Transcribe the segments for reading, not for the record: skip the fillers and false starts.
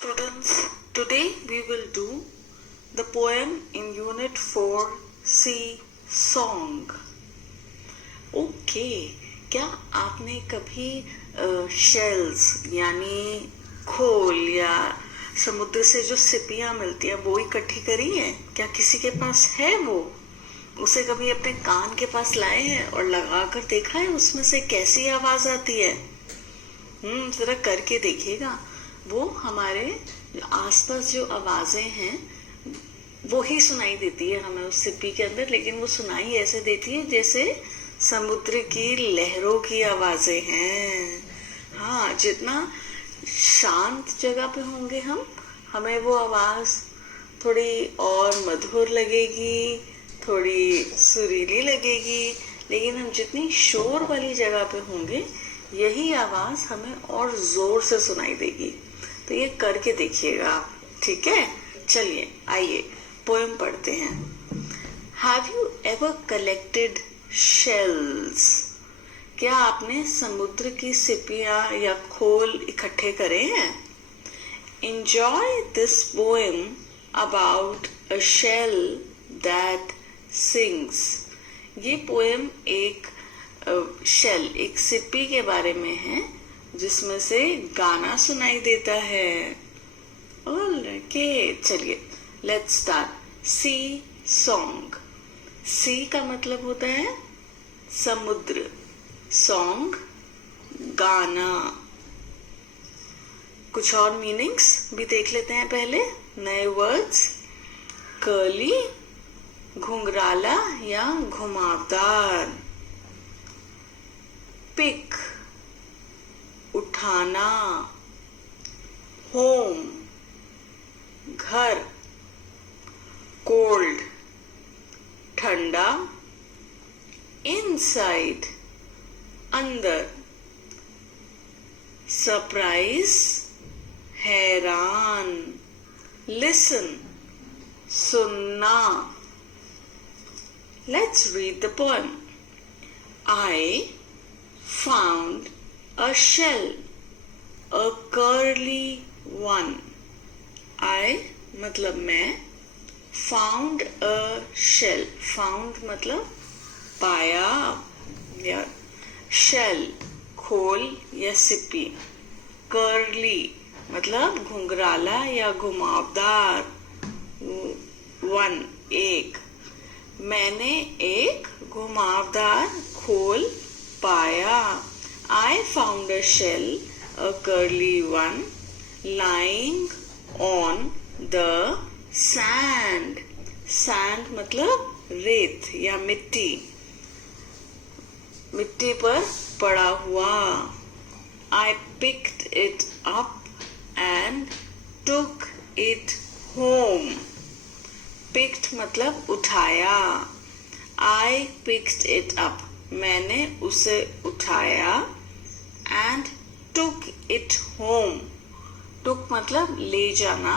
Students, today we will do the poem in Unit 4 C Song. Okay, क्या आपने कभी shells यानी खोल या समुद्र से जो सिपियां मिलती हैं वो इकट्ठी करी हैं? क्या किसी के पास है वो? उसे कभी अपने कान के पास लाए हैं और लगाकर देखा है उसमें से कैसी आवाज आती है? जरा करके देखिएगा। वो हमारे आसपास जो आवाजें हैं वो ही सुनाई देती है हमें उस सिप्पी के अंदर, लेकिन वो सुनाई ऐसे देती है जैसे समुद्र की लहरों की आवाजें हैं। हाँ, जितना शांत जगह पे होंगे हमें वो आवाज थोड़ी और मधुर लगेगी, थोड़ी सुरीली लगेगी, लेकिन हम जितनी शोर वाली जगह पे होंगे यही आवाज हमें और जोर से सुनाई देगी। तो ये करके देखिएगा आप, ठीक है? चलिए आइए पोएम पढ़ते हैं। Have you ever collected shells? क्या आपने समुद्र की सिपियां या खोल इकट्ठे करे हैं? Enjoy this poem about a shell that sings. ये पोएम एक शेल, एक सिप्पी के बारे में है जिसमें से गाना सुनाई देता है। ओके, चलिए let's start. Sea song. Sea का मतलब होता है समुद्र, सॉन्ग गाना। कुछ और मीनिंग्स भी देख लेते हैं पहले, नए वर्ड्स। कर्ली, घुंघराला या घुमावदार। पिक, उठाना। होम, घर। कोल्ड, ठंडा। इनसाइड, अंदर। सरप्राइज, हैरान। लिसन, सुनना। Let's read the poem. I found a shell, a curly one. I मतलब मैं, found a shell, found मतलब पाया या shell खोल या सिप्पी। curly मतलब घुंघराला या घुमावदार। one एक, मैंने एक घुमावदार खोल पाया। I found a shell, a curly one, lying on the sand. Sand मतलब रेत या मिट्टी, मिट्टी पर पड़ा हुआ। I picked it up and took it home. Picked मतलब उठाया। I picked it up, मैंने उसे उठाया। And took it home. took मतलब ले जाना,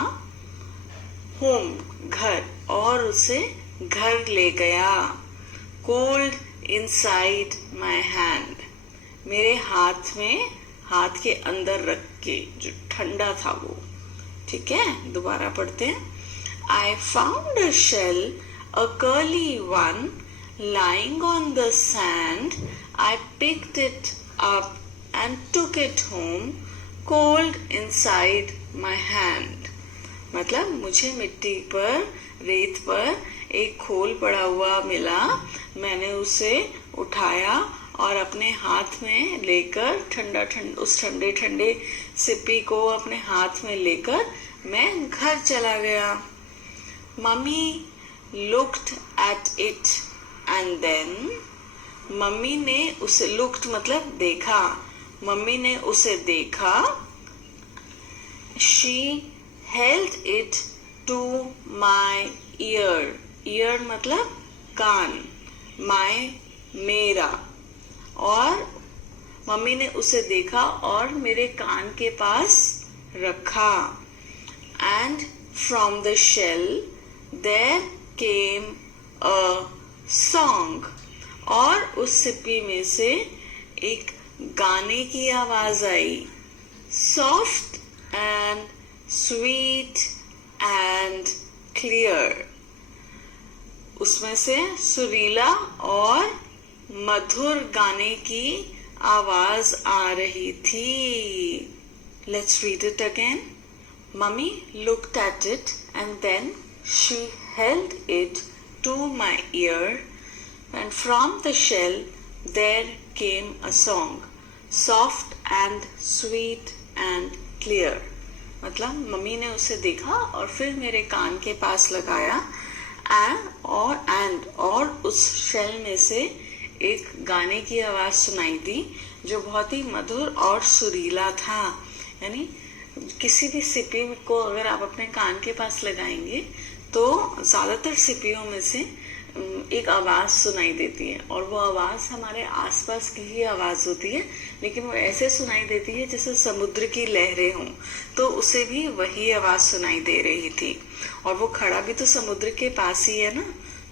home घर, और उसे घर ले गया। Cold inside my hand, मेरे हाथ में, हाथ के अंदर रख के, जो ठंडा था वो। ठीक है, दोबारा पढ़ते हैं। I found a shell, a curly one, lying on the sand. I picked it up and took it home, cold inside my hand. मतलब मुझे मिट्टी पर, रेत पर एक खोल पड़ा हुआ मिला, मैंने उसे उठाया और अपने हाथ में लेकर उस ठंडे ठंडे सिप्पी को अपने हाथ में लेकर मैं घर चला गया। Mummy looked at it and then, mummy ने उसे, looked मतलब देखा, मम्मी ने उसे देखा। She held it to my ear. ear मतलब कान, my मेरा, और मम्मी ने उसे देखा और मेरे कान के पास रखा। And from the shell there came a song. और उस सिप्पी में से एक गाने की आवाज आई। Soft and sweet and clear. उसमें से सुरीला और मधुर गाने की आवाज आ रही थी. Let's read it again. Mummy looked at it and then she held it to my ear, and from the shell there came a song, soft and sweet and clear. मतलब मम्मी ने उसे देखा और फिर मेरे कान के पास लगाया और उस शेल में से एक गाने की आवाज सुनाई दी जो बहुत ही मधुर और सुरीला था. यानी किसी भी सिपी को अगर आप अपने कान के पास लगाएंगे तो ज्यादातर सिपियों में से एक आवाज सुनाई देती है और वो आवाज हमारे आसपास की ही आवाज होती है, लेकिन वो ऐसे सुनाई देती है जैसे समुद्र की लहरें हों. तो उसे भी वही आवाज सुनाई दे रही थी और वो खड़ा भी तो समुद्र के पास ही है ना.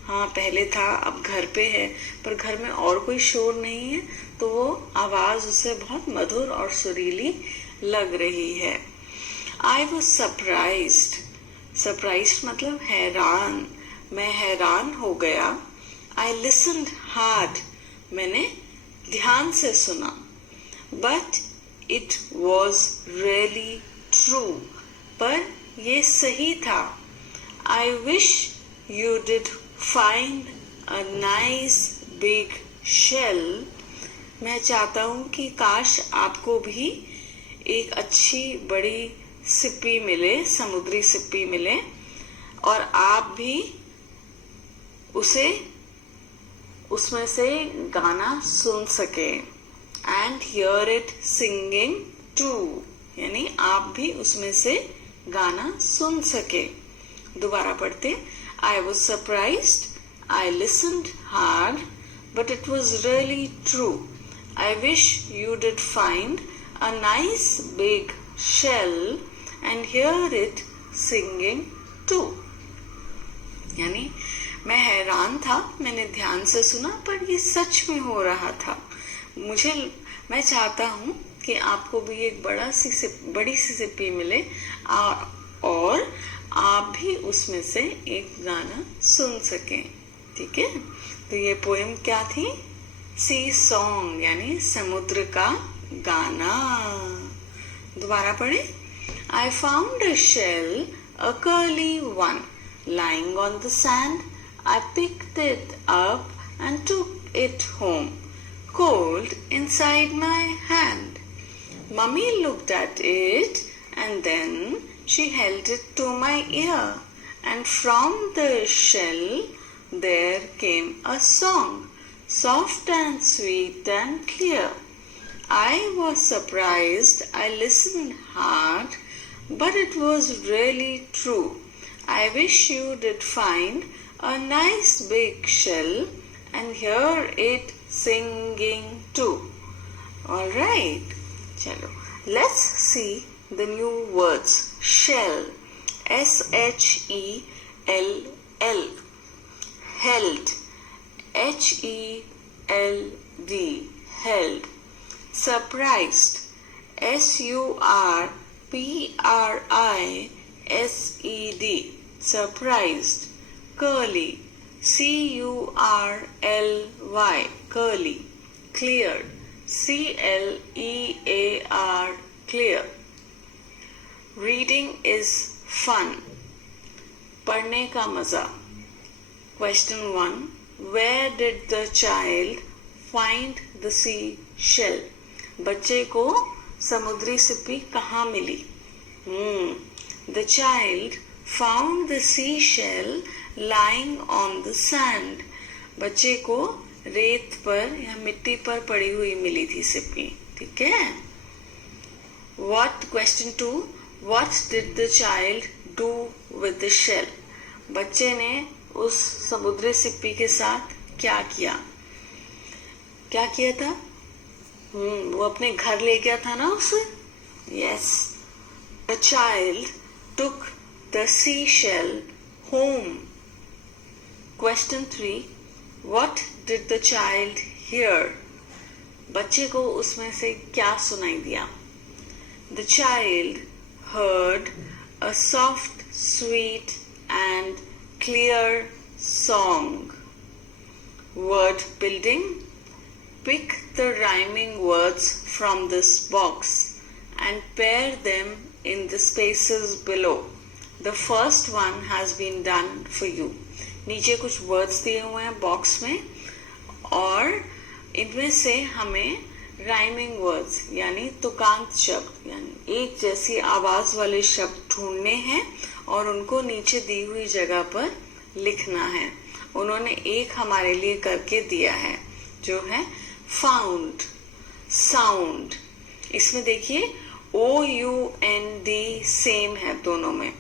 हाँ, पहले था, अब घर पे है, पर घर में और कोई शोर नहीं है, तो वो आवाज उसे बहुत मधुर और सुरीली लग रही है. आई वॉज सरप्राइज्ड. सरप्राइज्ड मतलब हैरान. मैं हैरान हो गया. I listened hard. मैंने ध्यान से सुना. But it was really true. पर ये सही था. I wish you did find a nice big shell. मैं चाहता हूं कि काश आपको भी एक अच्छी बड़ी सिप्पी मिले, समुद्री सिप्पी मिले, और आप भी उसमें से गाना सुन सके. And hear it singing too. यानी आप भी उसमें से गाना सुन सके. दोबारा पढ़ते. I was surprised. I listened hard. But it was really true. I wish you did find a nice big shell and hear it singing too. यानी मैं हैरान था, मैंने ध्यान से सुना, पर ये सच में हो रहा था. मैं चाहता हूँ कि आपको भी एक बड़ी सी सिप्पी मिले और आप भी उसमें से एक गाना सुन सकें. ठीक है. तो ये पोएम क्या थी? सी सॉन्ग, यानी समुद्र का गाना. दोबारा पढ़े. I found a shell, a curly one, lying on the sand. I picked it up and took it home, cold inside my hand. Mummy looked at it and then she held it to my ear, and from the shell there came a song, soft and sweet and clear. I was surprised. I listened hard, but it was really true. I wish you did find a nice big shell and hear it singing too. All right. Chalo. Let's see the new words. Shell. S-H-E-L-L. Held. H-E-L-D. Held. Surprised. S-U-R-P-R-I-S-E-D. Surprised. Curly. C-U-R-L-Y. Curly. Clear. C-L-E-A-R. Clear. Reading is fun. पढ़ने का मजा. Question 1. Where did the child find the seashell? बच्चे को समुद्री सिप्पी कहाँ मिली? The child found the seashell lying on the sand. बच्चे को रेत पर या मिट्टी पर पड़ी हुई मिली थी सिप्पी. ठीक है. Question 2. What did the child do with the shell? बच्चे ने उस समुद्री सिप्पी के साथ क्या किया? क्या किया था? वो अपने घर ले गया था ना उसे. Yes. The child took the seashell home. Question 3. What did the child hear? बच्चे को उसमें से क्या सुनाई दिया? The child heard a soft, sweet and clear song. Word building. Pick the rhyming words from this box and pair them in the spaces below. The first one has been done for you. नीचे कुछ words दिए हुए हैं box में और इनमें से हमें राइमिंग वर्ड्स यानी तुकांत शब्द यानी एक जैसी आवाज वाले शब्द ढूंढने हैं और उनको नीचे दी हुई जगह पर लिखना है. उन्होंने एक हमारे लिए करके दिया है जो है फाउंड, साउंड. इसमें देखिए OUND सेम है दोनों में.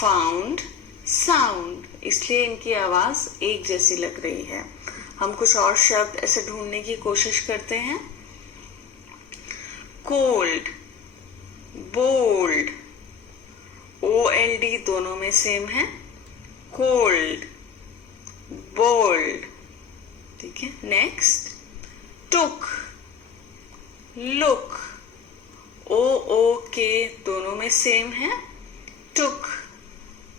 फाउंड, साउंड, इसलिए इनकी आवाज एक जैसी लग रही है. हम कुछ और शब्द ऐसे ढूंढने की कोशिश करते हैं. कोल्ड, बोल्ड, OLD दोनों में सेम है. Cold, bold. ठीक है. नेक्स्ट टुक, लुक, OOK दोनों में सेम है. Took,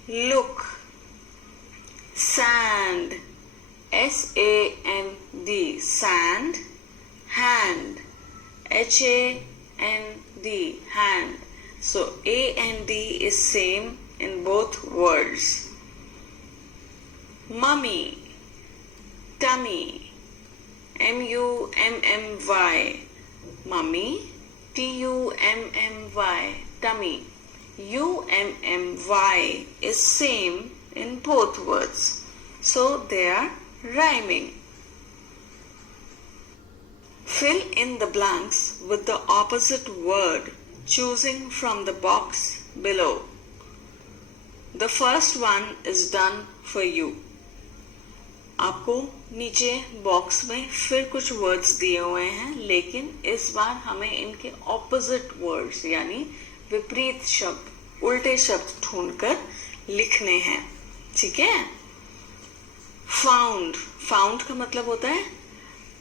look. Sand, SAND, sand. hand, HAND, hand. So AND is same in both words. Mummy, tummy, MUMMY, mummy, TUMMY, tummy. UMMY is same in both words. So they are rhyming. Fill in the blanks with the opposite word, choosing from the box below. The first one is done for you. आपको नीचे box में फिर कुछ words दिए हुए हैं, लेकिन इस बार हमें इनके ऑपोजिट वर्ड्स यानी विपरीत शब्द, उल्टे शब्द ढूंढकर लिखने हैं. ठीक है. फाउंड, फाउंड का मतलब होता है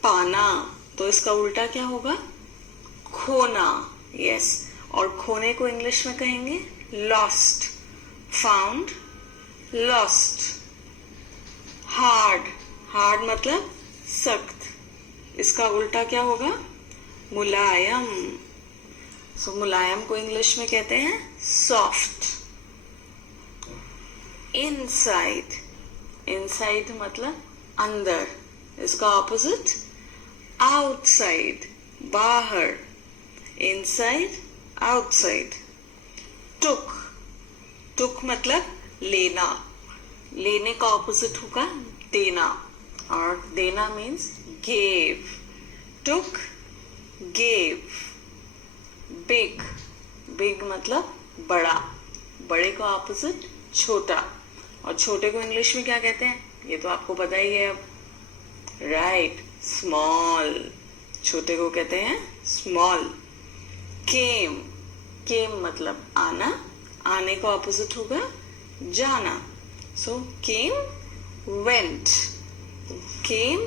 पाना, तो इसका उल्टा क्या होगा? खोना. यस. और खोने को इंग्लिश में कहेंगे lost. Found, lost. Hard, hard मतलब सख्त, इसका उल्टा क्या होगा? मुलायम. सो मुलायम को इंग्लिश में कहते हैं सॉफ्ट. इनसाइड, इनसाइड मतलब अंदर, इसका ऑपोजिट आउटसाइड, बाहर. Inside, outside. टुक, टुक मतलब लेना, लेने का ऑपोजिट होगा देना, और देना means gave. Took, gave. Big, big मतलब बड़ा, बड़े का ऑपोजिट छोटा, और छोटे को इंग्लिश में क्या कहते हैं ये तो आपको पता ही है अब. Right, small. छोटे को कहते हैं स्मॉल. केम, केम मतलब आना, आने का ऑपोजिट होगा जाना. So came, went, came,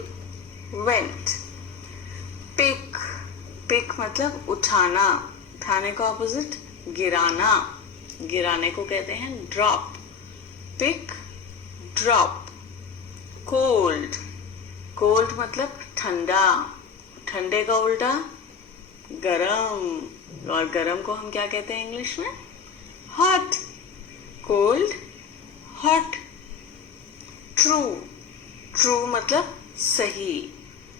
went. Pick, pick मतलब उठाना, उठाने का ऑपोजिट गिराना, गिराने को कहते हैं drop. Pick, drop. Cold, cold मतलब ठंडा, ठंडे का उल्टा गरम, और गरम को हम क्या कहते हैं इंग्लिश में? hot. Cold, hot. True, true मतलब सही,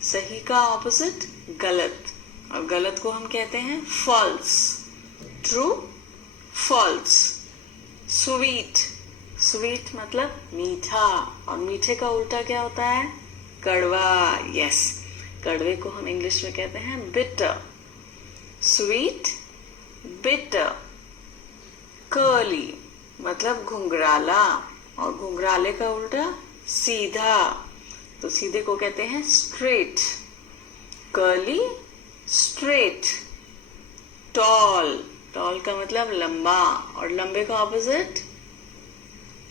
सही का ऑपोजिट गलत, और गलत को हम कहते हैं false. True, false. Sweet, sweet मतलब मीठा, और मीठे का उल्टा क्या होता है? कड़वा. यस. कड़वे को हम इंग्लिश में कहते हैं बिटर. Sweet, bitter. कर्ली मतलब घुंघराला, और घुंघराले का उल्टा सीधा, तो सीधे को कहते हैं straight. Curly, straight. Tall, tall का मतलब लंबा, और लंबे का ऑपोजिट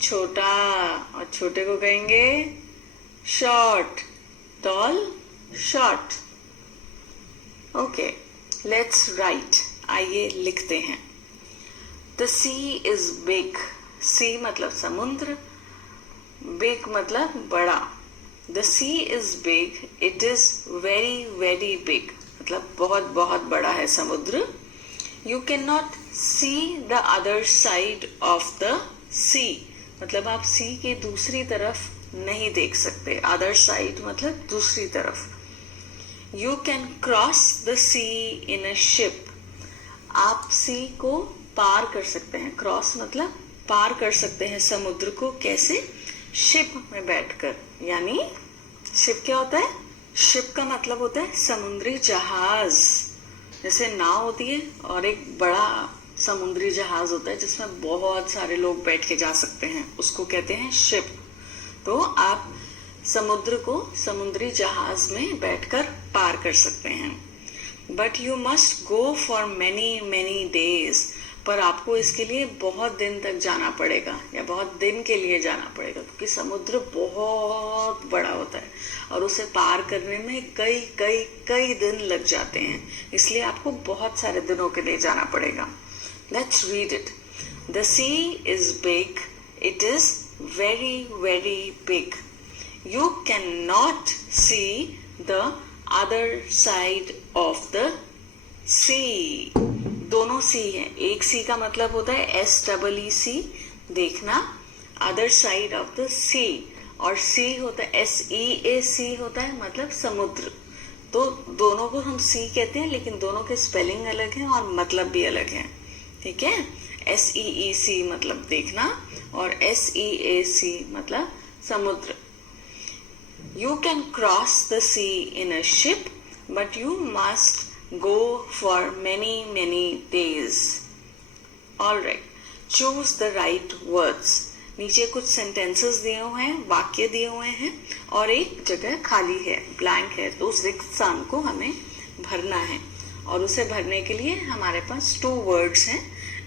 छोटा, और छोटे को कहेंगे short. Tall, short. Okay, let's write. आइए लिखते हैं. The sea is big, sea मतलब समुद्र, बिग मतलब बड़ा। The sea is big, it is very very big, मतलब बहुत बहुत बड़ा है समुद्र। You can not see the other side of the sea, मतलब आप सी के दूसरी तरफ नहीं देख सकते। अदर साइड मतलब दूसरी तरफ। You can cross the sea in a ship, आप सी को पार कर सकते हैं। क्रॉस मतलब पार कर सकते हैं समुद्र को, कैसे? शिप में बैठकर। यानी शिप क्या होता है? शिप का मतलब होता है समुद्री जहाज। जैसे नाव होती है और एक बड़ा समुद्री जहाज होता है जिसमें बहुत सारे लोग बैठ के जा सकते हैं, उसको कहते हैं शिप। तो आप समुद्र को समुद्री जहाज में बैठकर पार कर सकते हैं। But you must go for many many days, पर आपको इसके लिए बहुत दिन तक जाना पड़ेगा या बहुत दिन के लिए जाना पड़ेगा, क्योंकि समुद्र बहुत बड़ा होता है और उसे पार करने में कई कई कई दिन लग जाते हैं, इसलिए आपको बहुत सारे दिनों के लिए जाना पड़ेगा। Let's read it. The sea is big, it is very very big. You can not see the other side of the sea. दोनों सी है। एक सी का मतलब होता है SEEC, देखना। अदर साइड ऑफ द सी, और सी होता है SEAC होता है, मतलब समुद्र। तो दोनों को हम सी कहते हैं, लेकिन दोनों के स्पेलिंग अलग है और मतलब भी अलग है। ठीक है? SEEC मतलब देखना और SEAC मतलब समुद्र। You can cross the sea in a ship, but you must go for many many days. All right. Choose the right words. नीचे कुछ sentences दिए हुए हैं, वाक्य दिए हुए हैं और एक जगह खाली है, blank है। तो उस रिक्त स्थान को हमें भरना है और उसे भरने के लिए हमारे पास 2 words हैं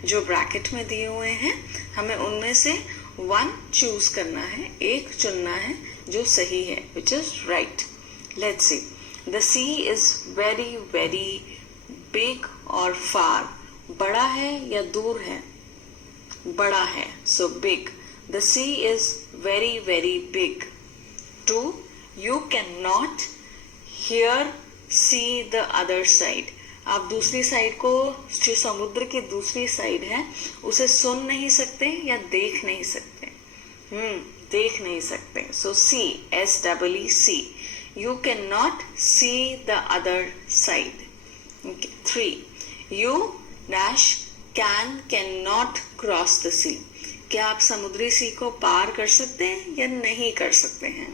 जो ब्रैकेट में दिए हुए हैं। हमें उनमें से 1 चूज करना है, एक चुनना है जो सही है, which is right. Let's see. The sea is very very big or far. बड़ा है या दूर है? बड़ा है, so big. The sea is very very big. 2. You cannot hear see the other side. आप दूसरी साइड को, जो समुद्र की दूसरी साइड है, उसे सुन नहीं सकते या देख नहीं सकते। देख नहीं सकते। So see, SEEC. You cannot see the other side. Okay. 3. You dash cannot cross the sea. क्या आप समुद्री सी को पार कर सकते हैं या नहीं कर सकते हैं?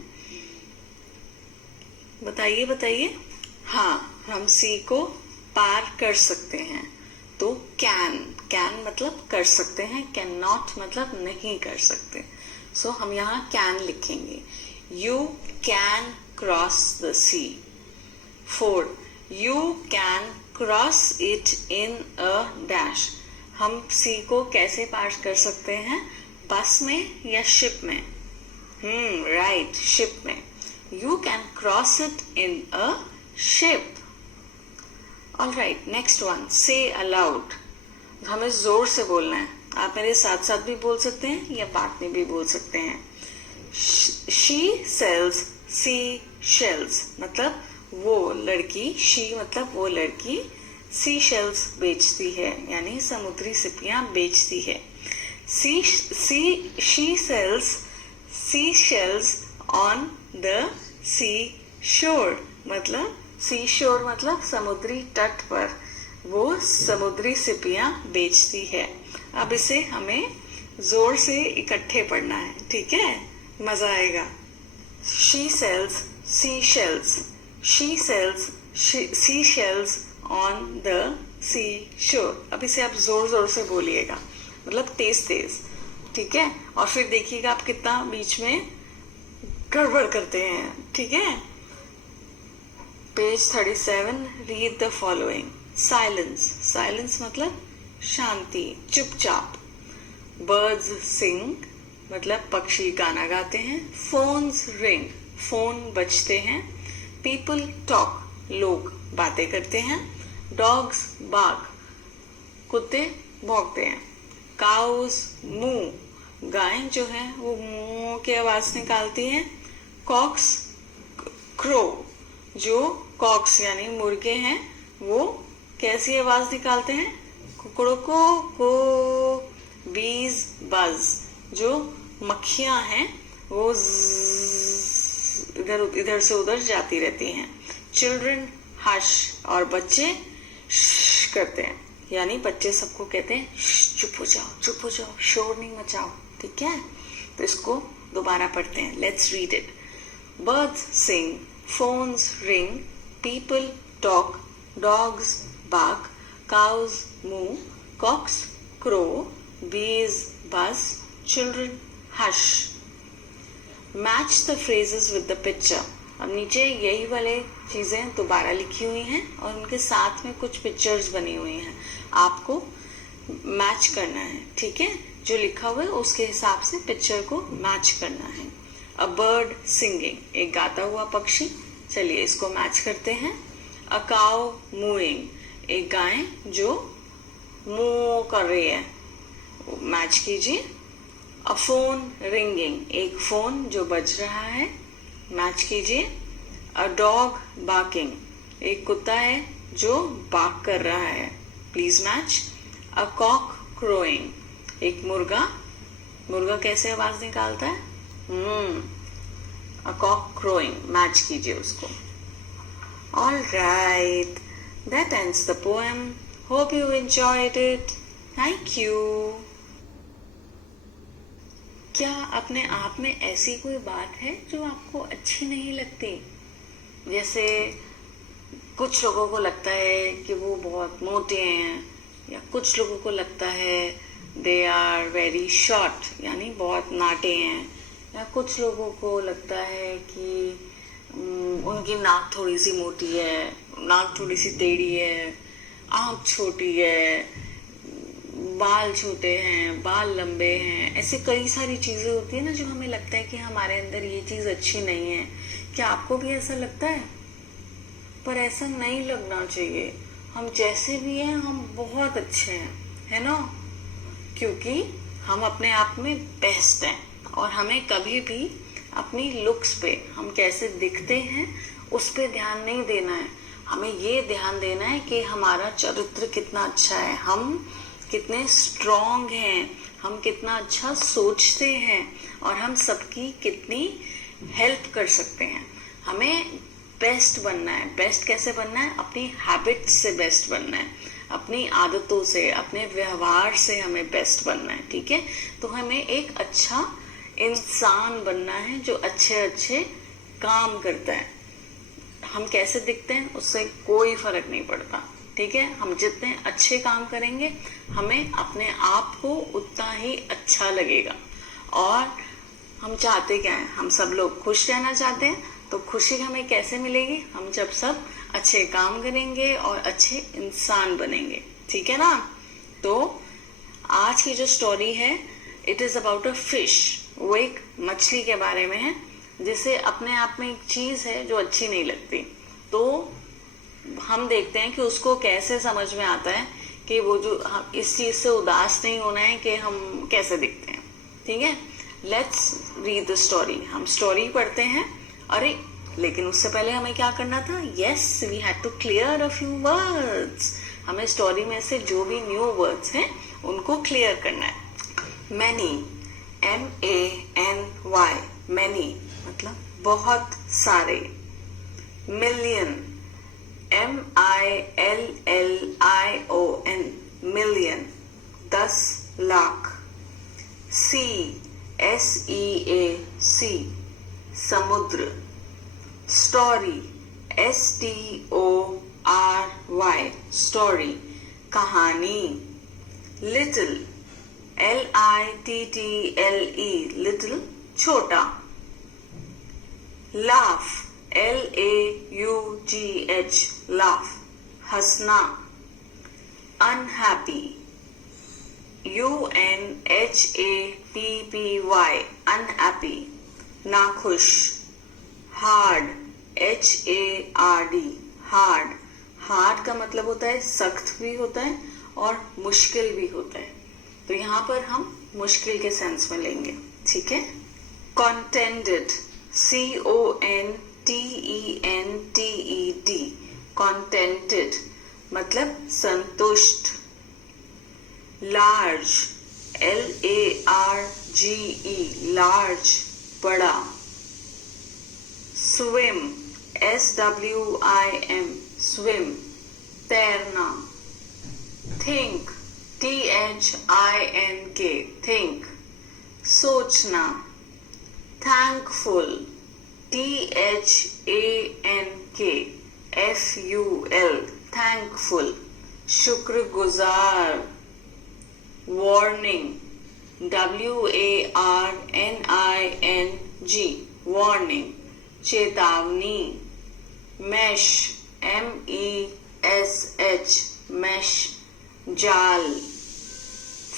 बताइए बताइए। हाँ, हम सी को पार कर सकते हैं। तो कैन मतलब कर सकते हैं, कैन नॉट मतलब नहीं कर सकते। सो हम यहाँ कैन लिखेंगे। You can cross the sea. 4. You can cross it in a dash. हम सी को कैसे पार कर सकते हैं? बस में या शिप में? राइट, शिप में। You can cross it in a ship. All right, next one. Say aloud. हमें जोर से बोलना है। आप मेरे साथ साथ भी बोल सकते हैं या बाद में भी बोल सकते हैं। She sells seashells, मतलब वो लड़की, she मतलब वो लड़की seashells बेचती है, यानी समुद्री सिपियां बेचती है। She sells seashells on the seashore, मतलब सी शोर मतलब समुद्री तट पर वो समुद्री सिपियां बेचती है। अब इसे हमें जोर से इकट्ठे पढ़ना है, ठीक है? मजा आएगा। She sells seashells. She sells seashells on the seashore. अब इसे आप जोर जोर से बोलिएगा, मतलब तेज तेज, ठीक है? और फिर देखिएगा आप कितना बीच में गड़बड़ करते हैं, ठीक है? Page 37, read the following. Silence. Silence मतलब शांति, चुपचाप। Birds sing मतलब पक्षी गाना गाते हैं। Phones ring, फोन बजते हैं। People talk, लोग बातें करते हैं। Dogs bark, कुत्ते भौंकते हैं। काउज मू, गाय जो है वो मू की आवाज निकालती हैं। कॉक्स क्रो, जो कॉक्स यानी मुर्गे हैं वो कैसी आवाज निकालते हैं? कुकड़ों को। बीज बज, जो मक्खियां हैं वो इधर इधर से उधर जाती रहती हैं। चिल्ड्रन हश, और बच्चे श करते हैं, यानी बच्चे सबको कहते हैं चुप हो जाओ, चुप हो जाओ, शोर नहीं मचाओ। ठीक है, तो इसको दोबारा पढ़ते हैं। Let's read it. Birds sing, phones ring, people talk, dogs bark, cows moo, cocks crow, bees buzz, children hush. Match the phrases with the picture. अब नीचे यही वाले चीजें दोबारा लिखी हुई हैं और उनके साथ में कुछ पिक्चर्स बनी हुई हैं, आपको मैच करना है। ठीक है, जो लिखा हुआ है उसके हिसाब से पिक्चर को मैच करना है। अ बर्ड सिंगिंग, एक गाता हुआ पक्षी, चलिए इसको मैच करते हैं। अ काउ मूइंग, एक गाय जो मू कर रही है, मैच कीजिए। अ फोन रिंगिंग, एक फोन जो बज रहा है, मैच कीजिए। अ डॉग बार्किंग, एक कुत्ता है जो बार्क कर रहा है, please match. A cock crowing, एक मुर्गा कैसे आवाज निकालता है? अ कॉक क्रोइंग, मैच कीजिए उसको। All right, that ends the poem. Hope you enjoyed it. Thank you. क्या अपने आप में ऐसी कोई बात है जो आपको अच्छी नहीं लगती? जैसे कुछ लोगों को लगता है कि वो बहुत मोटे हैं, या कुछ लोगों को लगता है दे आर वेरी शॉर्ट, यानी बहुत नाटे हैं, या कुछ लोगों को लगता है कि उनकी नाक थोड़ी सी मोटी है, नाक थोड़ी सी टेढ़ी है, आँख छोटी है, बाल छोटे हैं, बाल लंबे हैं। ऐसे कई सारी चीजें होती है ना जो हमें लगता है कि हमारे अंदर ये चीज अच्छी नहीं है। क्या आपको भी ऐसा लगता है? पर ऐसा नहीं लगना चाहिए। हम जैसे भी हैं हम बहुत अच्छे हैं, है ना? क्योंकि हम अपने आप में बेस्ट हैं और हमें कभी भी अपनी लुक्स पे, हम कैसे दिखते हैं उस पे ध्यान नहीं देना है। हमें ये ध्यान देना है कि हमारा चरित्र कितना अच्छा है, हम कितने स्ट्रॉन्ग हैं, हम कितना अच्छा सोचते हैं और हम सबकी कितनी हेल्प कर सकते हैं। हमें बेस्ट बनना है। बेस्ट कैसे बनना है? अपनी हैबिट से बेस्ट बनना है, अपनी आदतों से, अपने व्यवहार से हमें बेस्ट बनना है। ठीक है, तो हमें एक अच्छा इंसान बनना है जो अच्छे अच्छे काम करता है। हम कैसे दिखते हैं उससे कोई फर्क नहीं पड़ता। ठीक है, हम जितने अच्छे काम करेंगे हमें अपने आप को उतना ही अच्छा लगेगा। और हम चाहते क्या है? हम सब लोग खुश रहना चाहते हैं। तो खुशी हमें कैसे मिलेगी? हम जब सब अच्छे काम करेंगे और अच्छे इंसान बनेंगे। ठीक है ना? तो आज की जो स्टोरी है, it is about a fish. वो एक मछली के बारे में है जिसे अपने आप में एक चीज है जो अच्छी नहीं लगती। तो हम देखते हैं कि उसको कैसे समझ में आता है कि वो जो, हम इस चीज से उदास नहीं होना है कि हम कैसे दिखते हैं। ठीक है, लेट्स रीड द स्टोरी। हम स्टोरी पढ़ते हैं। अरे लेकिन उससे पहले हमें क्या करना था? Yes, we had to clear a few words. हमें स्टोरी में से जो भी न्यू वर्ड्स हैं उनको क्लियर करना है। मैनी, MANY, मैनी मतलब बहुत सारे। Million, MILLION, million 10 lakh. SEA, समुद्र। स्टोरी, STORY, स्टोरी कहानी। लिटिल, LITTLE, लिटिल छोटा। लाफ, LAUGH, लाफ हंसना। अनहैप्पी, UNHAPPY, अनहैप्पी नाखुश। Hard, HARD, hard. हार्ड का मतलब होता है सख्त भी होता है और मुश्किल भी होता है। तो यहाँ पर हम मुश्किल के सेंस में लेंगे, ठीक है। Contented, CONTENTED, contented मतलब संतुष्ट। Large, LARGE, large बड़ा। Swim, SWIM, swim तैरना। Think, THINK, think सोचना। Thankful, THANKFUL, thankful शुक्रगुजार। Warning, WARNING, warning चेतावनी। Mesh, MESH, mesh जाल।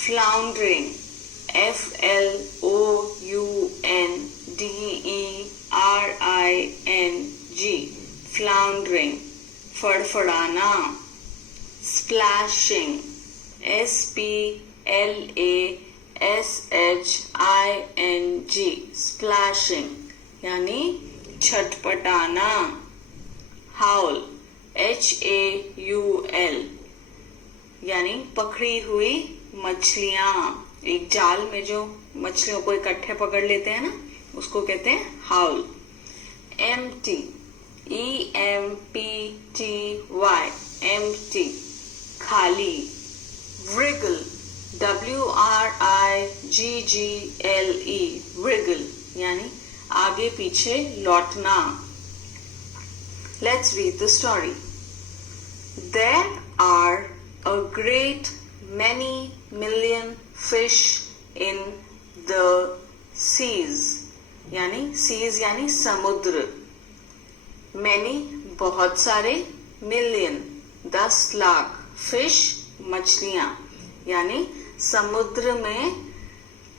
Floundering, FLOUNDERING, floundering फड़फड़ाना। Splashing, SPLASHING, splashing यानी छटपटाना। Howl, HAUL यानी पकड़ी हुई मछलियां। एक जाल में जो मछलियों को इकट्ठे पकड़ लेते हैं ना, उसको कहते हैं हाउल। Empty, EMPTY, empty खाली। Wriggle, WRIGGLE, wriggle यानी आगे पीछे लौटना। Let's read the story. There are a great many million fish in the seas, यानी seas यानी समुद्र। Many बहुत सारे, million 10 लाख, fish मछलियां यानी समुद्र में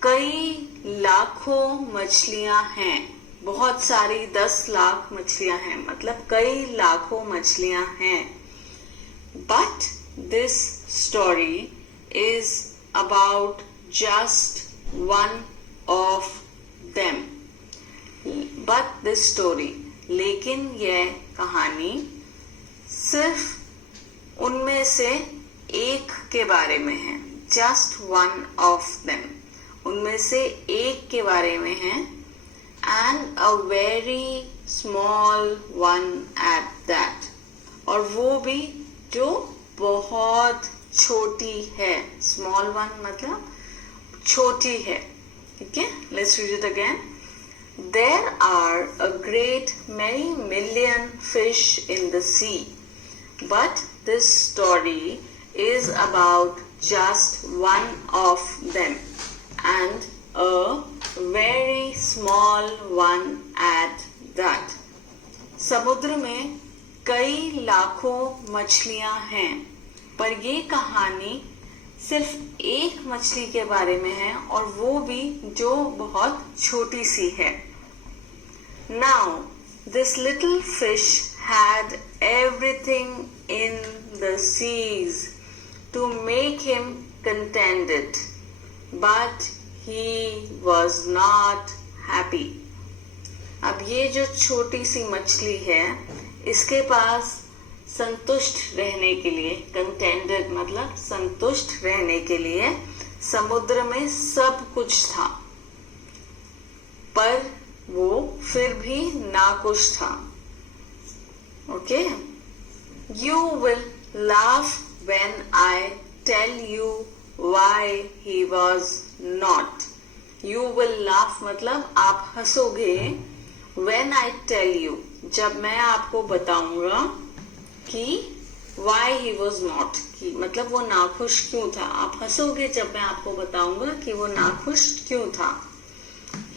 कई लाखों मछलियां हैं। बहुत सारी 10 लाख मछलियां हैं मतलब कई लाखों मछलियां हैं। But this story is about just one of them. But this story, लेकिन यह कहानी सिर्फ उनमें से एक के बारे में है। Just one of them, उनमें से एक के बारे में है। And a very small one at that, और वो भी जो बहुत छोटी है। Small one मतलब छोटी है, ठीक है। Let's read it again. There are a great many million fish in the sea, but this story is about just one of them, and a very small one at that. समुद्र में कई लाखों मछलियां हैं, पर ये कहानी सिर्फ एक मछली के बारे में है और वो भी जो बहुत छोटी सी है। Now, this little fish had everything in the seas to make him contented, but he was not happy. अब ये जो छोटी सी मछली है, इसके पास संतुष्ट रहने के लिए, कंटेंटेड मतलब संतुष्ट रहने के लिए समुद्र में सब कुछ था, पर वो फिर भी नाखुश था। Okay, You will laugh when I tell you why he was not. You will laugh मतलब आप हंसोगे। When I tell you, जब मैं आपको बताऊंगा कि why he was not, कि मतलब वो नाखुश क्यों था। आप हंसोगे जब मैं आपको बताऊंगा कि वो नाखुश क्यों था।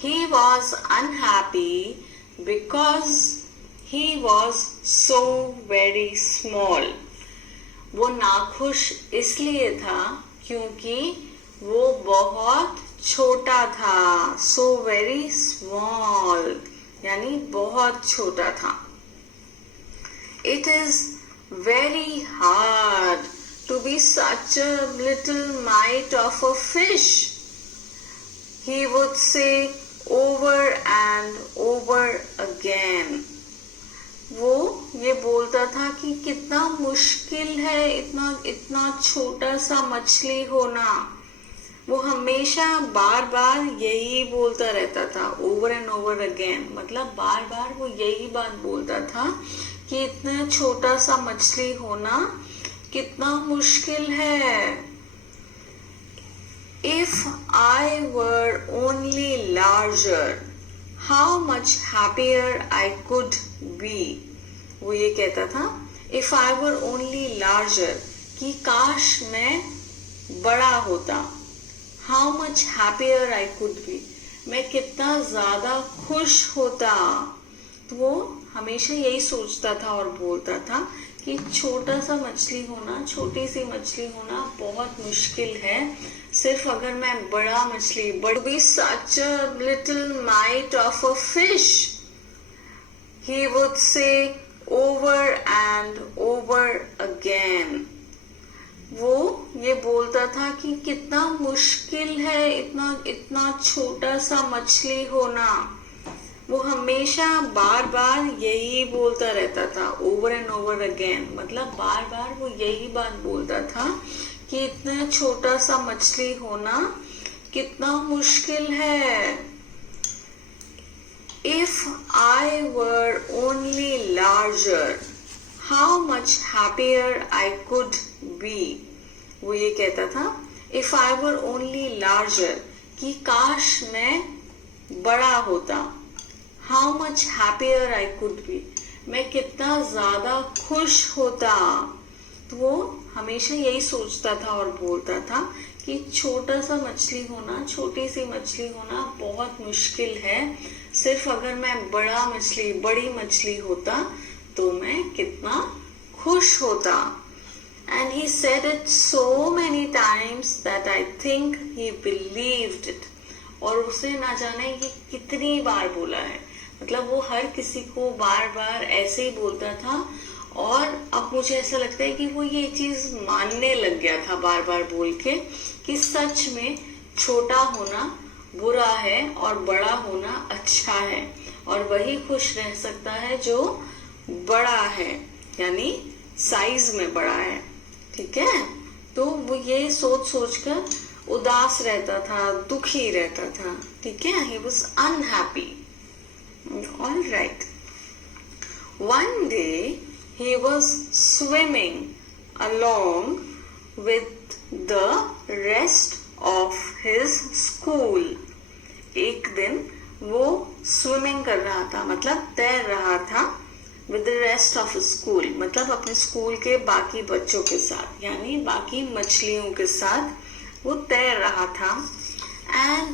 He was unhappy because he was so very small. वो नाखुश इसलिए था क्योंकि वो बहुत छोटा था। So very small यानी बहुत छोटा था। It is very hard to be such a little mite of a fish, he would say over and over again. वो ये बोलता था कि कितना मुश्किल है इतना छोटा सा मछली होना। वो हमेशा बार बार यही बोलता रहता था, ओवर एंड ओवर अगेन, मतलब बार बार वो यही बात बोलता था कि इतना छोटा सा मछली होना कितना मुश्किल है। If I were only larger, how much happier I could be. वो ये कहता था if I were only larger, कि काश मैं बड़ा होता। How much happier I could be, मैं कितना ज्यादा खुश होता। तो वो हमेशा यही सोचता था और बोलता था कि छोटा सा मछली होना, छोटी सी मछली होना बहुत मुश्किल है, सिर्फ अगर मैं बड़ा मछली be such a little mite of a fish, he would say over and over again. वो ये बोलता था कि कितना मुश्किल है इतना छोटा सा मछली होना। वो हमेशा बार बार यही बोलता रहता था, ओवर एंड ओवर अगेन, मतलब बार बार वो यही बात बोलता था कि इतना छोटा सा मछली होना कितना मुश्किल है। If I were only larger, how much happier I could be. वो ये कहता था if I were only larger, कि काश मैं बड़ा होता। How much happier I could be, मैं कितना ज्यादा खुश होता। तो वो हमेशा यही सोचता था और बोलता था कि छोटा सा मछली होना, छोटी सी मछली होना बहुत मुश्किल है, सिर्फ अगर मैं बड़ी मछली होता तो मैं कितना खुश होता। And he said it so many times that I think he believed it. और उसे ना जाने कि कितनी बार बोला है, मतलब वो हर किसी को बार बार ऐसे ही बोलता था। और अब मुझे ऐसा लगता है कि वो ये चीज मानने लग गया था बार बार बोल के कि सच में छोटा होना बुरा है और बड़ा होना अच्छा है, और वही खुश रह सकता है जो बड़ा है, यानी साइज में बड़ा है। ठीक है, तो वो ये सोच कर उदास रहता था, दुखी रहता था। ठीक है, he was unhappy. All right. One day he was swimming along with the rest of his school. एक दिन वो स्विमिंग कर रहा था, मतलब तैर रहा था, with the rest of his school, मतलब अपने स्कूल के बाकी बच्चों के साथ, यानी बाकी मछलियों के साथ वो तैर रहा था। And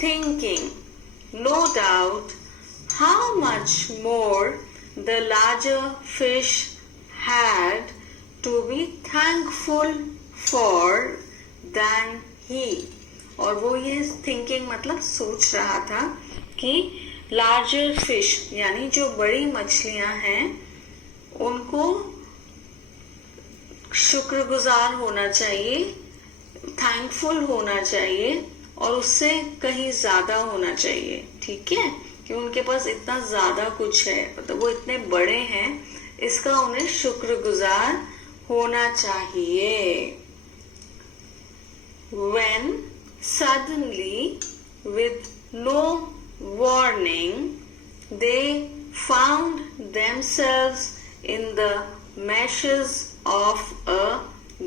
thinking, no doubt, how much more the larger fish had to be thankful for than he. और वो ये थिंकिंग मतलब सोच रहा था कि लार्जर फिश यानी जो बड़ी मछलियां हैं उनको शुक्रगुजार होना चाहिए, थैंकफुल होना चाहिए, और उससे कहीं ज्यादा होना चाहिए। ठीक है, कि उनके पास इतना ज्यादा कुछ है, मतलब वो इतने बड़े हैं, इसका उन्हें शुक्रगुजार होना चाहिए। When suddenly, with no warning, they found themselves in the meshes of a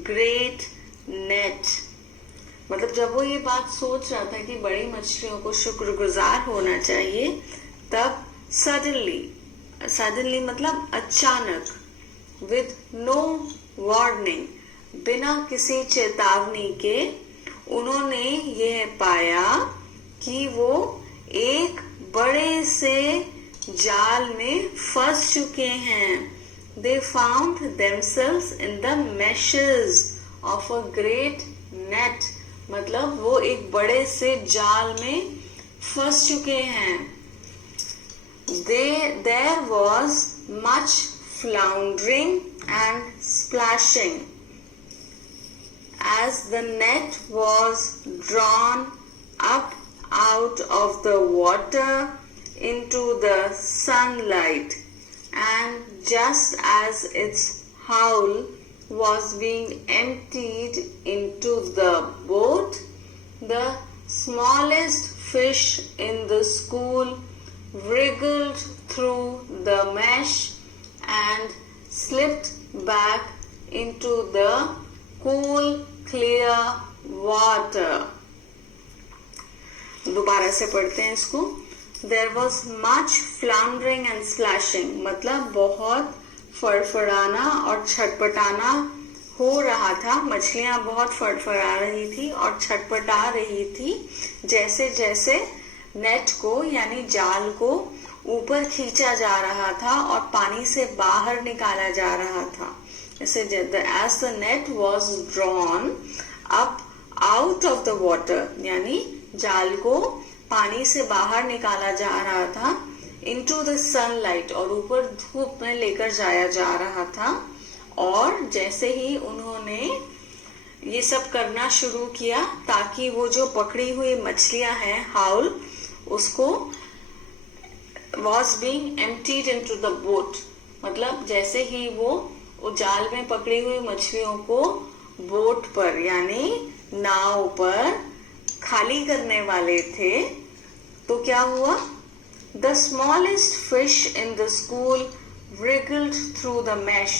great net. मतलब जब वो ये बात सोच रहा था कि बड़ी मछलियों को शुक्रगुजार होना चाहिए, तब सडनली मतलब अचानक, with no warning, बिना किसी चेतावनी के, उन्होंने ये पाया कि वो एक बड़े से जाल में फंस चुके हैं। They found themselves in the meshes of a great net, मतलब वो एक बड़े से जाल में फंस चुके हैं। There was much floundering and splashing. as the net was drawn up out of the water into the sunlight, and just as its howl was being emptied into the boat, the smallest fish in the school wriggled through the mesh and slipped back into the cool, clear water. दोबारा से पढ़ते हैं इसको. There was much floundering and splashing, मतलब बहुत फड़फड़ाना और छटपटाना हो रहा था. मछलियां बहुत फड़फड़ा रही थी और छटपटा रही थी जैसे जैसे नेट को यानी जाल को ऊपर खींचा जा रहा था और पानी से बाहर निकाला जा रहा था. जैसे as the net was drawn up out of the water, यानी जाल को पानी से बाहर निकाला जा रहा था, into the sunlight, और ऊपर धूप में लेकर जाया जा रहा था. और जैसे ही उन्होंने ये सब करना शुरू किया ताकि वो जो पकड़ी हुई मछलियां हैं हाउल, उसको was being emptied into the boat, मतलब जैसे ही वो जाल में पकड़ी हुई मछलियों को बोट पर यानी नाव पर खाली करने वाले थे, तो क्या हुआ? The smallest fish in the school wriggled through the mesh,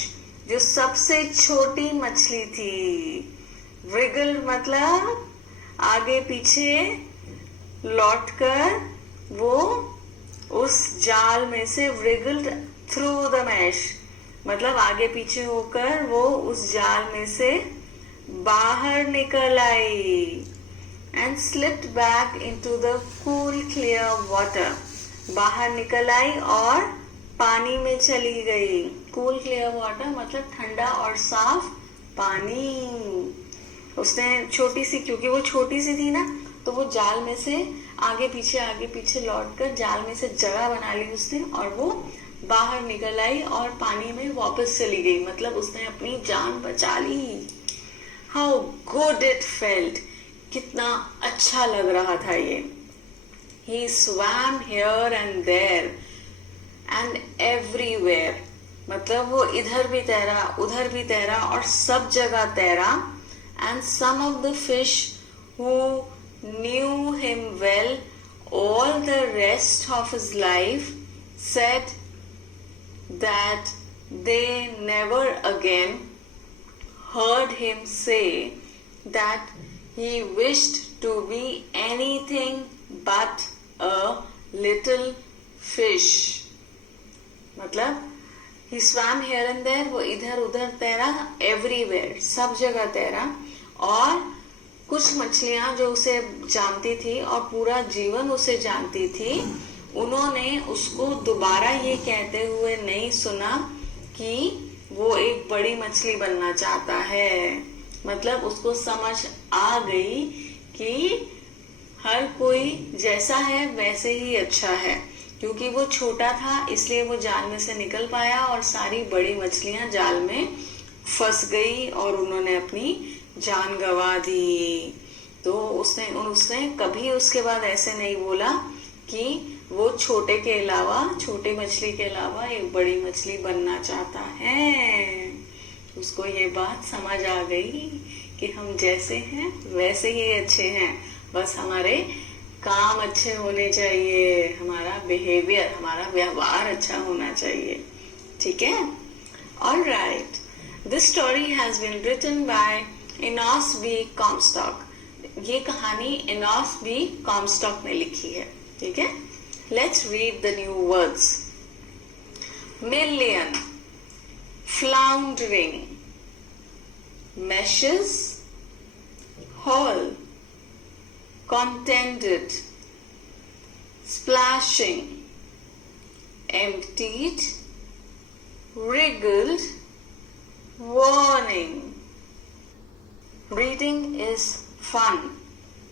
जो सबसे छोटी मछली थी. wriggled मतलब आगे पीछे लौटकर वो उस जाल में से wriggled through the mesh, मतलब आगे पीछे होकर वो उस जाल में से बाहर निकल आई. and slipped back into the cool clear water, बाहर निकल आई और पानी में चली गई. कूल क्लियर वाटर मतलब ठंडा और साफ पानी. उसने छोटी सी, क्योंकि वो छोटी सी थी ना, तो वो जाल में से आगे पीछे लौटकर जाल में से जगह बना ली उसने और वो बाहर निकल आई और पानी में वापस चली गई, मतलब उसने अपनी जान बचा ली. हाउ गुड इट फेल्ट, कितना अच्छा लग रहा था ये. He swam here and there and everywhere, मतलब वो इधर भी तैरा उधर भी तैरा और सब जगह तैरा. and some of the fish who knew him well all the rest of his life said that they never again heard him say that he wished to be anything but a little fish. मतलब he swam here and there, वो इधर उधर तैरा, everywhere सब जगह तैरा. और कुछ मछलियां जो उसे जानती थी और पूरा जीवन उसे जानती थी, उन्होंने उसको दोबारा ये कहते हुए नहीं सुना कि वो एक बड़ी मछली बनना चाहता है. मतलब उसको समझ आ गई कि हर कोई जैसा है वैसे ही अच्छा है. क्योंकि वो छोटा था इसलिए वो जाल में से निकल पाया और सारी बड़ी मछलियां जाल में फंस गई और उन्होंने अपनी जान गंवा दी. तो उसने कभी उसके बाद ऐसे नहीं बोला कि वो छोटे मछली के अलावा एक बड़ी मछली बनना चाहता है. उसको ये बात समझ आ गई कि हम जैसे हैं वैसे ही अच्छे हैं, बस हमारे काम अच्छे होने चाहिए, हमारा बिहेवियर, हमारा व्यवहार अच्छा होना चाहिए. ठीक है? All right. This story has been written by Enos B. Comstock. ये कहानी Enos B. Comstock ने लिखी है. ठीक है? Let's read the new words. Million, floundering, meshes, haul, contended, splashing, emptied, wriggled, warning. Reading is fun.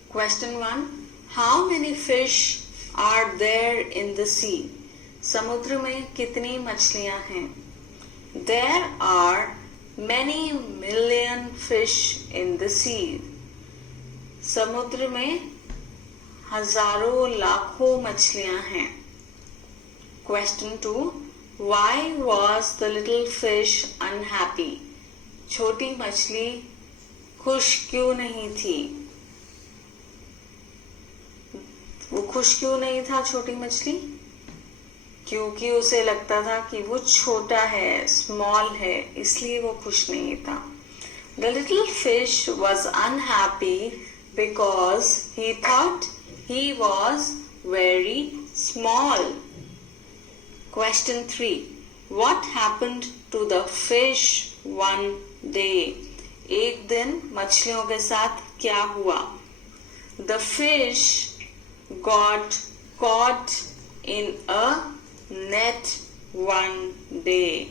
Question 1. How many fish are there in the sea? समुद्र में कितनी मछलियां हैं? There are many million fish in the sea. समुद्र में हजारों लाखों मछलियां हैं. Question 2. Why was the little fish unhappy? छोटी मछली खुश क्यों नहीं थी? वो खुश क्यों नहीं था छोटी मछली? क्योंकि उसे लगता था कि वो छोटा है, स्मॉल है, इसलिए वो खुश नहीं था. The little fish was unhappy because he thought he was very small. Question 3. What happened to the fish one day? एक दिन मछलियों के साथ क्या हुआ? The fish got caught in a net one day.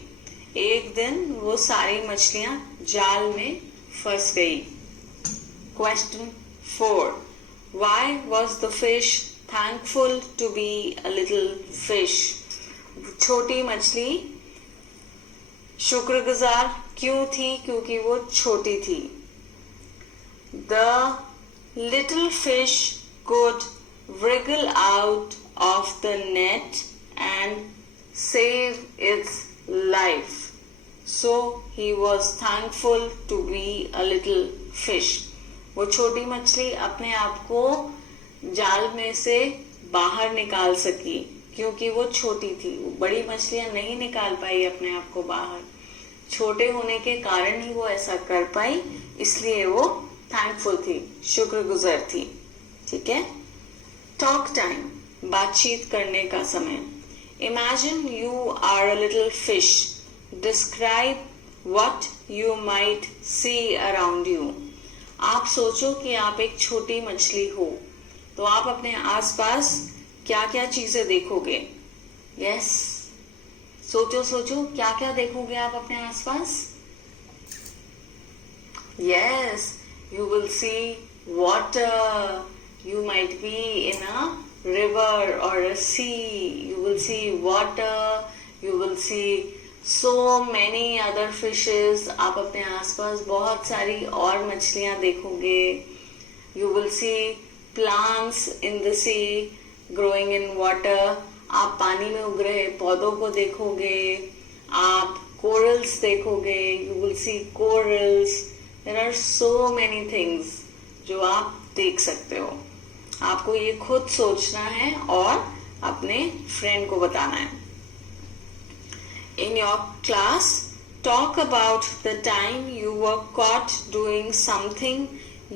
एक दिन वो सारी मछलियां जाल में फंस गई. Question 4. Why was the fish thankful to be a little fish? छोटी मछली शुक्रगुजार क्यों थी? क्योंकि वो छोटी थी. The little fish could wriggle out of the net and save its life. So he was thankful to be a little fish. वो छोटी मछली अपने आप को जाल में से बाहर निकाल सकी क्योंकि वो छोटी थी. वो बड़ी मछलियां नहीं निकाल पाई अपने आप को बाहर. छोटे होने के कारण ही वो ऐसा कर पाई, इसलिए वो थैंकफुल थी, शुक्रगुजार थी. ठीक है. टॉक टाइम, बातचीत करने का समय. Imagine you are a little fish. Describe what you might see around you. आप सोचो कि आप एक छोटी मछली हो, तो आप अपने आसपास क्या क्या चीजें देखोगे? यस, सोचो सोचो, क्या क्या देखोगे आप अपने आसपास? Yes, you will see water. You might be in a river or a sea. You will see water. You will see so many other fishes. आप अपने आसपास बहुत सारी और मछलियां देखोगे. You will see plants in the sea growing in water. आप पानी में उग रहे पौधों को देखोगे. आप corals देखोगे. You will see corals. There are so many things जो आप देख सकते हो. आपको ये खुद सोचना है और अपने फ्रेंड को बताना है. In your class, talk about the time you were caught doing something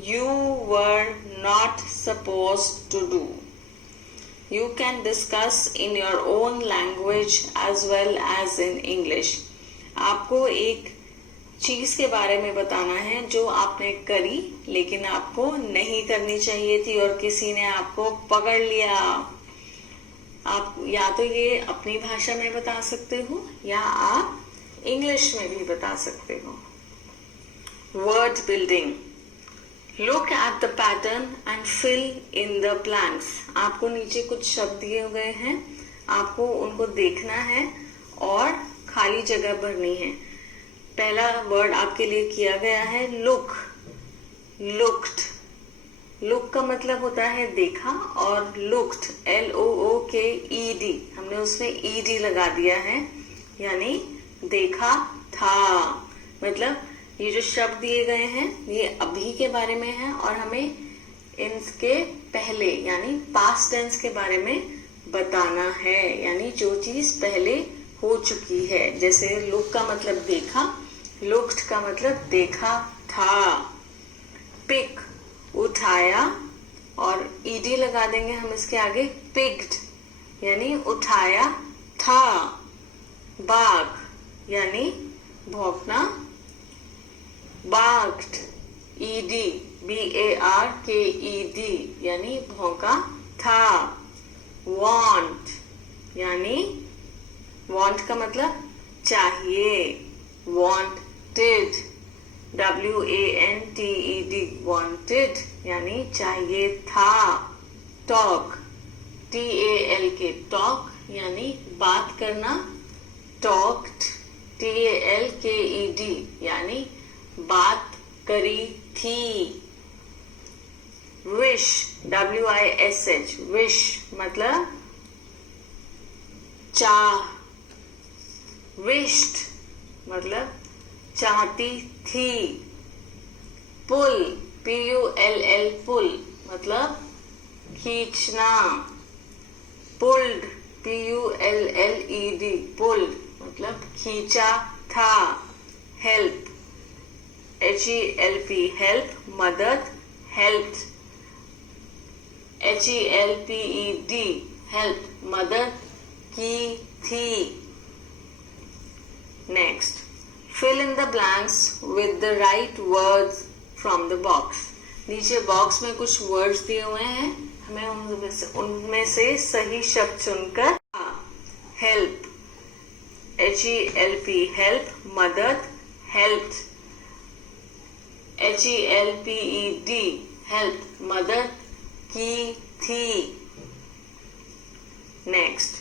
you were not supposed to do. You can discuss in your own language as well as in English. आपको एक चीज के बारे में बताना है जो आपने करी लेकिन आपको नहीं करनी चाहिए थी और किसी ने आपको पकड़ लिया. आप या तो ये अपनी भाषा में बता सकते हो या आप इंग्लिश में भी बता सकते हो. Word building. Look at the pattern and fill in the blanks. आपको नीचे कुछ शब्द दिए गए हैं, आपको उनको देखना है और खाली जगह भरनी है. पहला वर्ड आपके लिए किया गया है लुक. लुक्ड. लुक का मतलब होता है देखा और लुक्ड LOOKED हमने उसमें ED लगा दिया है, यानी देखा था. मतलब ये जो शब्द दिए गए हैं ये अभी के बारे में है और हमें इनके पहले यानी पास्ट टेंस के बारे में बताना है, यानी जो चीज पहले हो चुकी है. जैसे लुक का मतलब देखा, लुक्ड का मतलब देखा था. पिक उठाया और ED लगा देंगे हम इसके आगे, पिक्ड यानी उठाया था. बाग यानी भौंकना, बाग्ड ED BARKED यानी भौंका था. वांट यानी वांट का मतलब चाहिए, वांटेड WANTED वांटेड यानी चाहिए था. टॉक TALK टॉक यानी बात करना, टॉक्ड TALKED यानी बात करी थी। विश WISH विश मतलब चाह। विश्ड मतलब चाहती थी। पुल PULL पुल मतलब खींचना। पुल्ड PULLED पुल्ड मतलब खींचा था। हेल्प HELP हेल्प मदद। हेल्प्ड HELPED हेल्प मदद की थी। Next, fill in the blanks with the right words from the box. नीचे बॉक्स में कुछ वर्ड्स दिए हुए हैं, हमें उनमें से सही शब्द चुनकर हेल्प HELP हेल्प मदद। हेल्प्ड HELPED हेल्प मदद की थी। Next,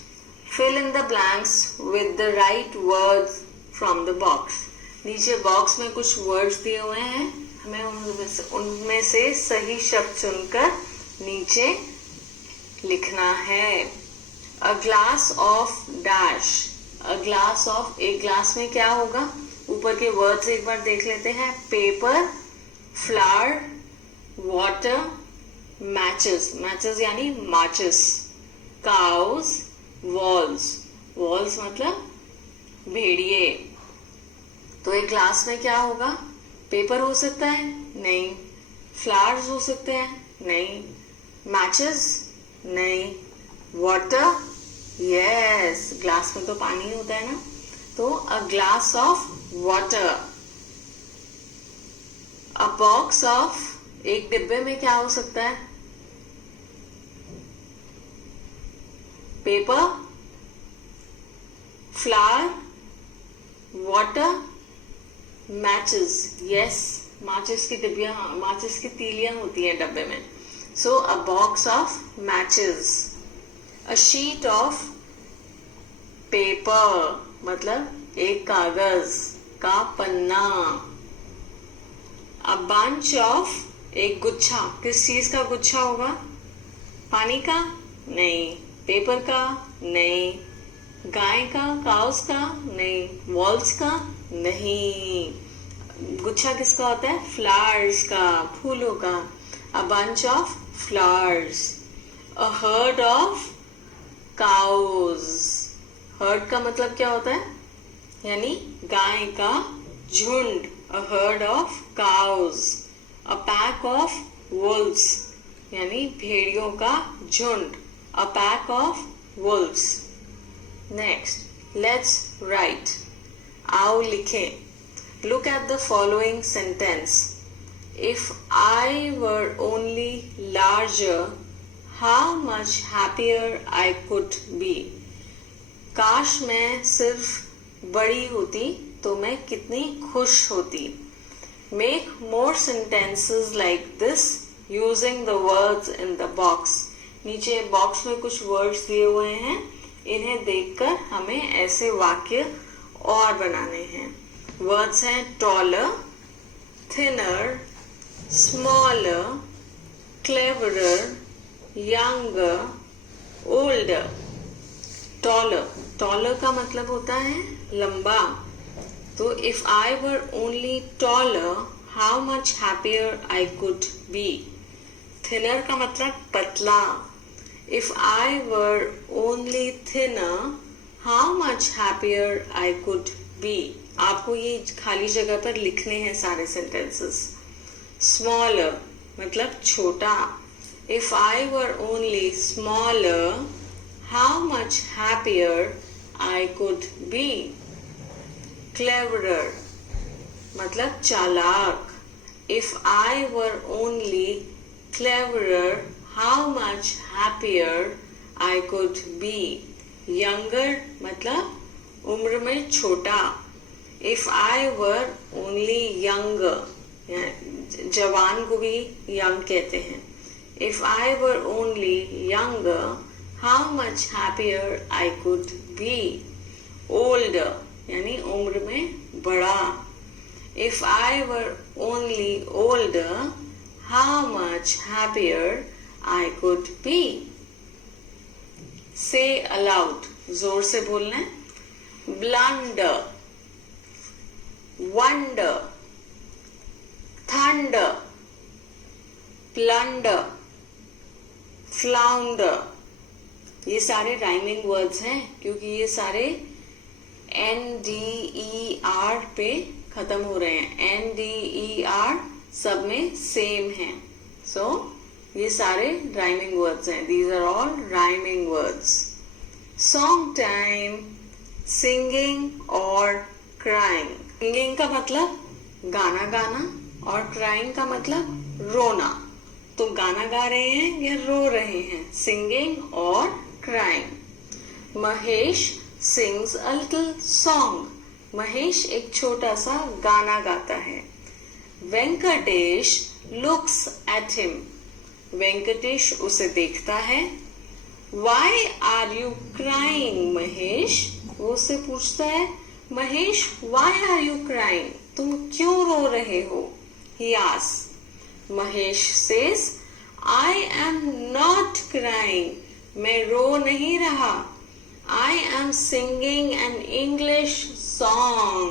fill in the blanks with the right words from the box. नीचे बॉक्स में कुछ वर्ड्स दिए हुए हैं, हमें उनमें से सही शब्द चुनकर नीचे लिखना है। A glass of dash. A glass of, एक ग्लास में क्या होगा, ऊपर के वर्ड्स एक बार देख लेते हैं। Paper, flower, water, matches, matches यानी माचिस, काउस, वॉल्स, वॉल्स मतलब भेड़िए। तो एक ग्लास में क्या होगा, पेपर हो सकता है, नहीं। फ्लावर्स हो सकते हैं, नहीं। मैचेस, नहीं। वाटर, यस, ग्लास में तो पानी होता है ना, तो a glass of water. A box of, एक डिब्बे में क्या हो सकता है, paper, flower, water, matches, yes, माचिस की डिब्बियां, माचिस की तीलियां होती हैं डब्बे में। So a box of matches. A sheet of paper मतलब एक कागज का पन्ना। अ बंच ऑफ, एक गुच्छा, किस चीज का गुच्छा होगा, पानी का, नहीं। पेपर का, नहीं। गाय का, काउस का, नहीं। वॉल्स का, नहीं। गुच्छा किसका होता है, फ्लावर्स का, फूलों का। A bunch of flowers. A herd of cows. Heard का मतलब क्या होता है, यानी गाय का झुंड। A herd of cows. A pack of Wolves यानी भेड़ियों का झुंड। A pack of Wolves. Next, let's write, आओ लिखें। Look at the following sentence. If I were only larger, how much happier I could be. काश मैं सिर्फ बड़ी होती तो मैं कितनी खुश होती। Make more sentences like this using the words in the box. नीचे बॉक्स में कुछ वर्ड्स दिए हुए हैं, इन्हें देखकर हमें ऐसे वाक्य और बनाने हैं। वर्ड्स हैं taller, thinner, smaller, cleverer, younger, older. taller, taller का मतलब होता है लंबा। तो if I were only taller, how much happier I could be. thinner का मतलब पतला। If I were only thinner, how much happier I could be. आपको ये खाली जगह पर लिखने हैं सारे सेंटेंसेस। स्मॉलर मतलब छोटा। If I were only smaller, how much happier I could be. Cleverer मतलब चालाक। If I were only cleverer, how much happier I could be. Younger मतलब उम्र में छोटा। If I were only younger, जवान को भी यंग कहते हैं। If I were only younger, how much happier I could be. Older यानी उम्र में बड़ा. If I were only older, how much happier I could be. Say aloud. जोर से बोलना है. Blunder, wonder, thunder, plunder, flounder. ये सारे राइमिंग वर्ड्स हैं क्योंकि ये सारे NDER पे खत्म हो रहे हैं. NDER सब में सेम है. सो ये सारे राइमिंग वर्ड्स हैं. These are all rhyming words. Song time. Singing और क्राइंग. सिंगिंग का मतलब गाना गाना और क्राइंग का मतलब रोना. तो गाना गा रहे हैं या रो रहे हैं. सिंगिंग और crying. Mahesh sings a little song. Mahesh एक छोटा सा गाना गाता है. Venkatesh looks at him. Venkatesh उसे देखता है. Why are you crying Mahesh. वो उससे पूछता है Mahesh why are you crying. तुम क्यों रो रहे हो. He asks. Mahesh says I am not crying. मैं रो नहीं रहा. I am singing an English song.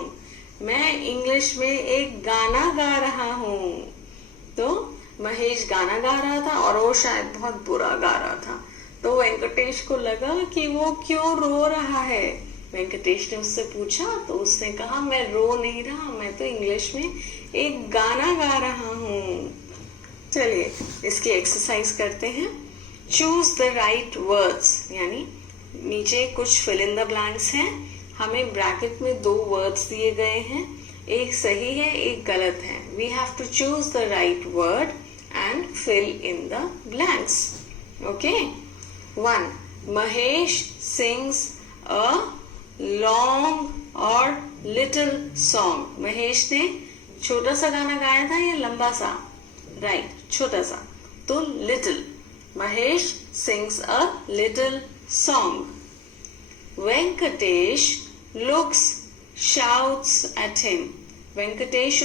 मैं इंग्लिश में एक गाना गा रहा हूँ. तो महेश गाना गा रहा था और वो शायद बहुत बुरा गा रहा था. तो वेंकटेश को लगा कि वो क्यों रो रहा है. वेंकटेश ने उससे पूछा तो उसने कहा मैं रो नहीं रहा. मैं तो इंग्लिश में एक गाना गा रहा हूँ. चलिए इसकी एक्सरसाइज करते हैं. Choose the right words. यानी नीचे कुछ फिल इन द ब्लैंक्स हैं. हमें ब्रैकेट में 2 वर्ड्स दिए गए हैं. एक सही है एक गलत है. We have to choose the right word and fill in the blanks. Okay. 1. Mahesh sings a long और लिटिल सॉन्ग. महेश ने छोटा सा गाना गाया था या लंबा सा. राइट, छोटा सा. तो little. Mahesh sings a little song. Venkatesh looks, shouts at him. Venkatesh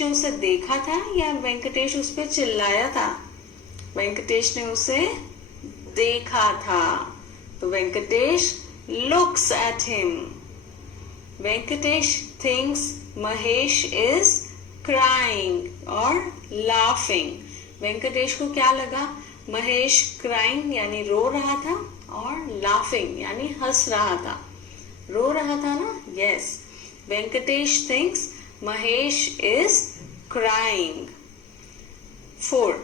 ने उसे देखा था या वेंकटेश उस पे चिल्लाया था. वेंकटेश ने उसे देखा था. तो Venkatesh looks at him. Venkatesh thinks Mahesh is crying और laughing. वेंकटेश को क्या लगा. महेश क्राइंग यानी रो रहा था और लाफिंग यानी हंस रहा था. रो रहा था ना. Yes. Venkatesh thinks Mahesh is crying. 4.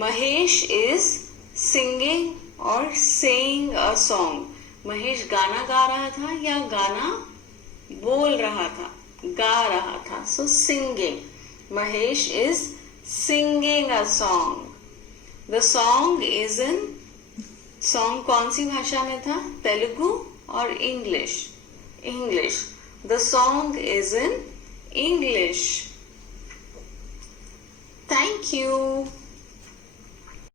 Mahesh is singing और सेइंग अ सॉन्ग. महेश गाना गा रहा था या गाना बोल रहा था. गा रहा था. So singing. Mahesh is singing a song. The song is in. Song कौन सी भाषा में था. तेलुगु और English. English. The song is in English. Thank you.